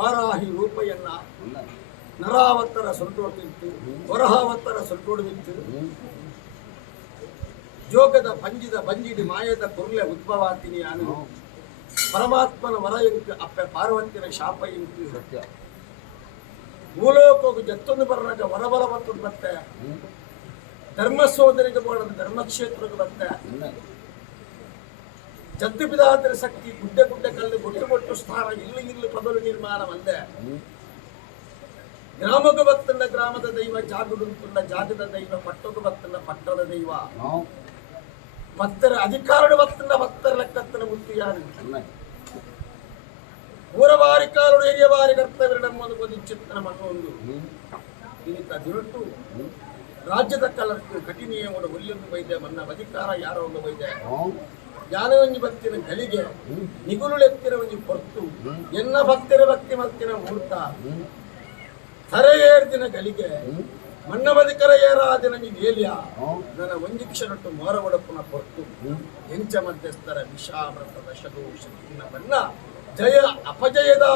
ವಾರಾಹಿ ರೂಪಯನ್ನ ನರಾವತ್ತರ ಸೊಂಟೋಡ್ತಿತ್ತು ಹೊರಹಾವತ್ತರ ಸೊಂಟೋಡುವಿತ್ತು ಜೋಗದ ಪಂಜಿದ ಬಂಜಿಡಿ ಮಾಯದ ಕುರ್ಲೆ ಉದ್ಭವಾತಿನಿ ನಾನು ಪರಮಾತ್ಮನ ವರ ಎಂಕು ಅಪ್ಪೆ ಪಾರ್ವತಿನ ಶಾಪ ಎಂಕು ಸತ್ಯ. ಭೂಲೋಕವು ಜತ್ತೊಂದು ಬರನಾಗ ವರಬಲ ಮತ್ತೆ ಧರ್ಮ ಸೋದರಿಗೆ ಬೋಡದ ಧರ್ಮಕ್ಷೇತ್ರಕ್ಕೆ ಬತ್ತೆ ಜತ್ತು ಬಿದಾಂತರ ಶಕ್ತಿ ಗುಡ್ಡೆ ಗುಡ್ಡೆ ಕಲ್ಲು ಗೊಟ್ಟು ಕೊಟ್ಟು ಸ್ಥಾನ ಇಲ್ಲಿ ಇಲ್ಲಿ ಪದಲು ನಿರ್ಮಾಣ ಬಂದೆ ಗ್ರಾಮಕ್ಕೆ ಬತ್ತನ್ನ ಗ್ರಾಮದ ದೈವ ಜಾಗದುಂತುಂಡ ಜಾಗದ ದೈವ ಪಟ್ಟಕ್ಕೆ ಬತ್ತನ್ನ ಪಟ್ಟದ ದೈವ. ಭಕ್ತರ ಅಧಿಕಾರ ಭಕ್ತನ ಭಕ್ತರ ಲೆಕ್ಕತ್ತನ ಮುತ್ತಿಯಾರು ಯಾರು? ಮೂರ ಬಾರಿ ಕಾಲು ಹಿರಿಯ ಬಾರಿ ಕರ್ತವ್ಯ ನಮ್ಮದು ಒಂದು ಮಣ್ಣೊಂದು ಹ್ಮ್ ಇದಕ್ಕೆ ರಾಜ್ಯದ ಕಲರ್ಕು ಕಠಿಣಿಯ ಒಂದು ಒಲ್ಲೊಂದು ಬೈದೆ ಮನ್ನ ಅಧಿಕಾರ ಯಾರೋ ಒಂದು ಬೈದೆ. ನಾವು ಜ್ಞಾನವಂಜಿ ಭಕ್ತಿನ ಗಳಿಗೆ ನಿಗುಲುಳೆತ್ತಿನ ಒಂಜಿ ಪೊರ್ತು ಎನ್ನ ಭಕ್ತಿರ ಭಕ್ತಿ ಮತ್ತಿನ ಮುಹೂರ್ತ ಹ್ಮ್. ಸರೆಯೇರ್ದಿನ ಗಳಿಗೆ ಮಣ್ಣ ಬದುಕರ ಏರಾದಿನ ವೇಲಿಯ ನನ್ನ ಒಂಜಿ ಕ್ಷಣಟ್ಟು ಮೋರ ಒಡಪುನ ಎಂಚ ಮಧ್ಯಸ್ಥರ ವಿಷಾಮೃತ ದಶದೋಷ ಬಣ್ಣ. ಜಯ ಅಪಜಯದ